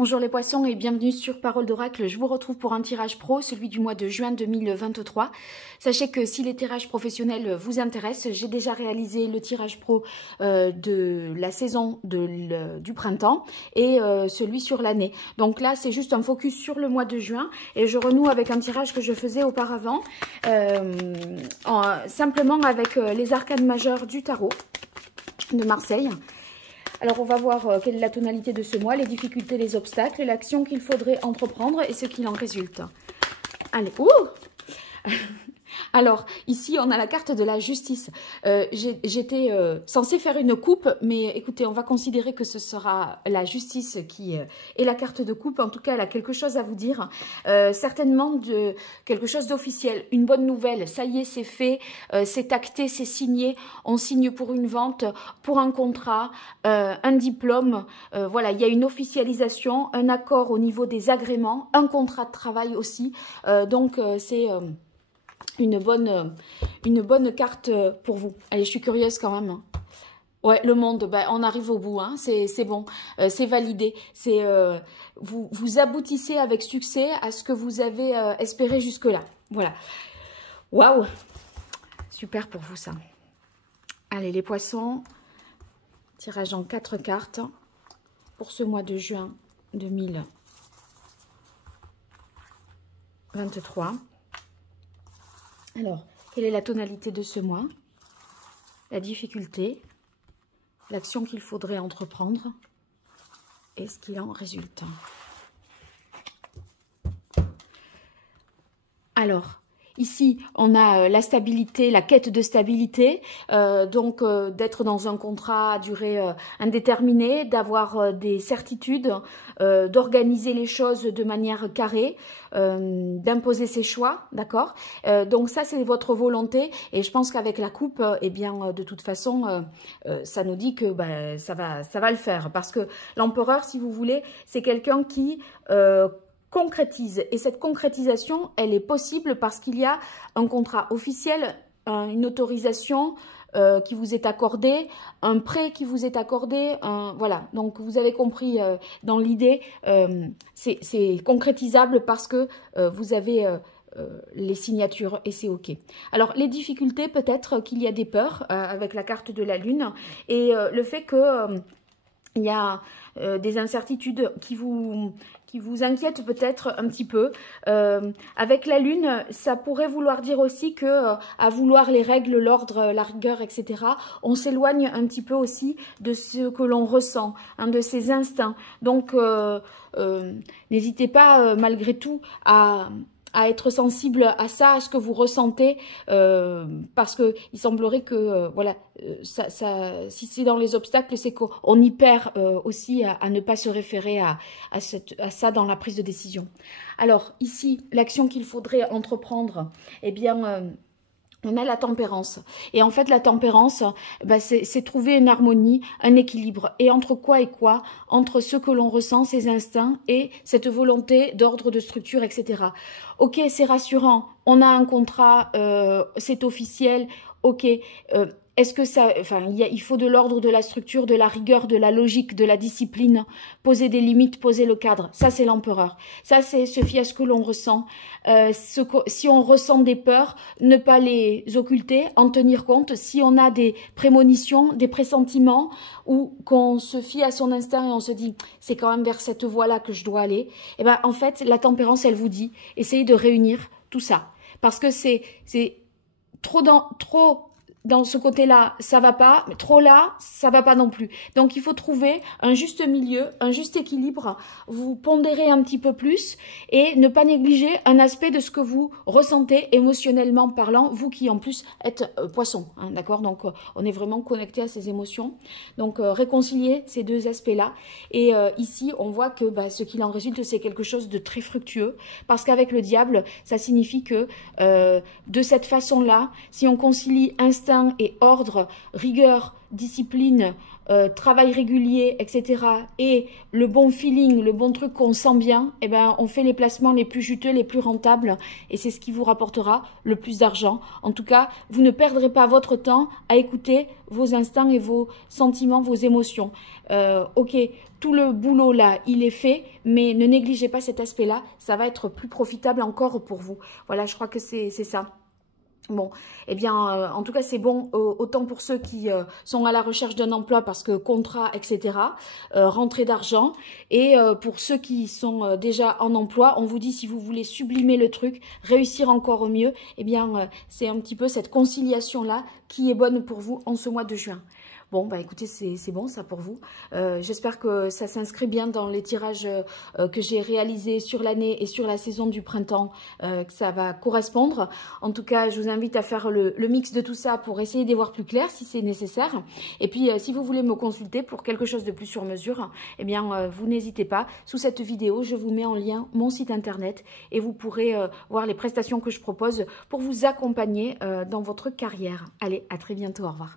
Bonjour les poissons et bienvenue sur Parole d'Oracle. Je vous retrouve pour un tirage pro, celui du mois de juin 2023. Sachez que si les tirages professionnels vous intéressent, j'ai déjà réalisé le tirage pro de la saison du printemps et celui sur l'année. Donc là, c'est juste un focus sur le mois de juin et je renoue avec un tirage que je faisais auparavant, simplement avec les arcanes majeures du tarot de Marseille. Alors, on va voir quelle est la tonalité de ce mois, les difficultés, les obstacles, l'action qu'il faudrait entreprendre et ce qu'il en résulte. Allez, ouh! Alors, ici, on a la carte de la justice. J'étais censée faire une coupe, mais écoutez, on va considérer que ce sera la justice qui est la carte de coupe. En tout cas, elle a quelque chose à vous dire. Certainement quelque chose d'officiel, une bonne nouvelle. Ça y est, c'est fait, c'est acté, c'est signé. On signe pour une vente, pour un contrat, un diplôme. Voilà, il y a une officialisation, un accord au niveau des agréments, un contrat de travail aussi. Donc, c'est... une bonne carte pour vous. Allez, je suis curieuse quand même. Ouais, le monde, ben, on arrive au bout, hein. C'est bon, c'est validé. Vous aboutissez avec succès à ce que vous avez espéré jusque-là. Voilà. Waouh! Super pour vous ça. Allez, les poissons, tirage en 4 cartes pour ce mois de juin 2023. Alors, quelle est la tonalité de ce mois? La difficulté, l'action qu'il faudrait entreprendre et ce qu'il en résulte. Alors, ici, on a la stabilité, la quête de stabilité, donc d'être dans un contrat à durée indéterminée, d'avoir des certitudes, d'organiser les choses de manière carrée, d'imposer ses choix, d'accord? Donc ça, c'est votre volonté et je pense qu'avec la coupe, eh bien, de toute façon, ça nous dit que ben, ça va le faire parce que l'empereur, si vous voulez, c'est quelqu'un qui... concrétise. Et cette concrétisation, elle est possible parce qu'il y a un contrat officiel, une autorisation qui vous est accordée, un prêt qui vous est accordé. Voilà, donc vous avez compris dans l'idée, c'est concrétisable parce que vous avez les signatures et c'est OK. Alors, les difficultés, peut-être qu'il y a des peurs avec la carte de la Lune et le fait que... il y a des incertitudes qui vous inquiètent peut-être un petit peu. Avec la Lune, ça pourrait vouloir dire aussi que à vouloir les règles, l'ordre, la rigueur, etc., on s'éloigne un petit peu aussi de ce que l'on ressent, hein, de ses instincts. Donc, n'hésitez pas malgré tout à être sensible à ça, à ce que vous ressentez, parce que il semblerait que voilà, si c'est dans les obstacles, c'est qu'on y perd aussi à ne pas se référer à ça dans la prise de décision. Alors ici, l'action qu'il faudrait entreprendre, eh bien... on a la tempérance. Et en fait, la tempérance, bah, c'est trouver une harmonie, un équilibre. Et entre quoi et quoi? Entre ce que l'on ressent, ses instincts et cette volonté d'ordre, de structure, etc. Ok, c'est rassurant. On a un contrat, c'est officiel. Ok, est-ce que ça... Enfin, il faut de l'ordre, de la structure, de la rigueur, de la logique, de la discipline. Poser des limites, poser le cadre. Ça, c'est l'empereur. Ça, c'est se fier à ce que l'on ressent. Si on ressent des peurs, ne pas les occulter, en tenir compte. Si on a des prémonitions, des pressentiments, ou qu'on se fie à son instinct et on se dit, c'est quand même vers cette voie-là que je dois aller, eh ben, en fait, la tempérance, elle vous dit, essayez de réunir tout ça. Parce que c'est trop dans ce côté-là, ça va pas, mais trop là, ça va pas non plus. Donc, il faut trouver un juste milieu, un juste équilibre, vous pondérez un petit peu plus et ne pas négliger un aspect de ce que vous ressentez émotionnellement parlant, vous qui en plus êtes poisson, hein, d'accord? Donc, on est vraiment connecté à ces émotions. Donc, réconcilier ces deux aspects-là. Et ici, on voit que bah, ce qu'il en résulte, c'est quelque chose de très fructueux parce qu'avec le diable, ça signifie que de cette façon-là, si on concilie instinct et ordre, rigueur, discipline, travail régulier, etc. et le bon feeling, le bon truc qu'on sent bien, eh ben, on fait les placements les plus juteux, les plus rentables et c'est ce qui vous rapportera le plus d'argent. En tout cas, vous ne perdrez pas votre temps à écouter vos instincts et vos sentiments, vos émotions. Ok, tout le boulot là, il est fait, mais ne négligez pas cet aspect-là, ça va être plus profitable encore pour vous. Voilà, je crois que c'est ça. Bon, eh bien, en tout cas, c'est bon, autant pour ceux qui sont à la recherche d'un emploi parce que contrat, etc., rentrée d'argent. Et pour ceux qui sont déjà en emploi, on vous dit si vous voulez sublimer le truc, réussir encore mieux, eh bien, c'est un petit peu cette conciliation-là qui est bonne pour vous en ce mois de juin. Bon, bah écoutez, c'est bon ça pour vous. J'espère que ça s'inscrit bien dans les tirages que j'ai réalisés sur l'année et sur la saison du printemps, que ça va correspondre. En tout cas, je vous invite à faire le mix de tout ça pour essayer d'y voir plus clair si c'est nécessaire. Et puis, si vous voulez me consulter pour quelque chose de plus sur mesure, eh bien, vous n'hésitez pas. Sous cette vidéo, je vous mets en lien mon site internet et vous pourrez voir les prestations que je propose pour vous accompagner dans votre carrière. Allez, à très bientôt, au revoir.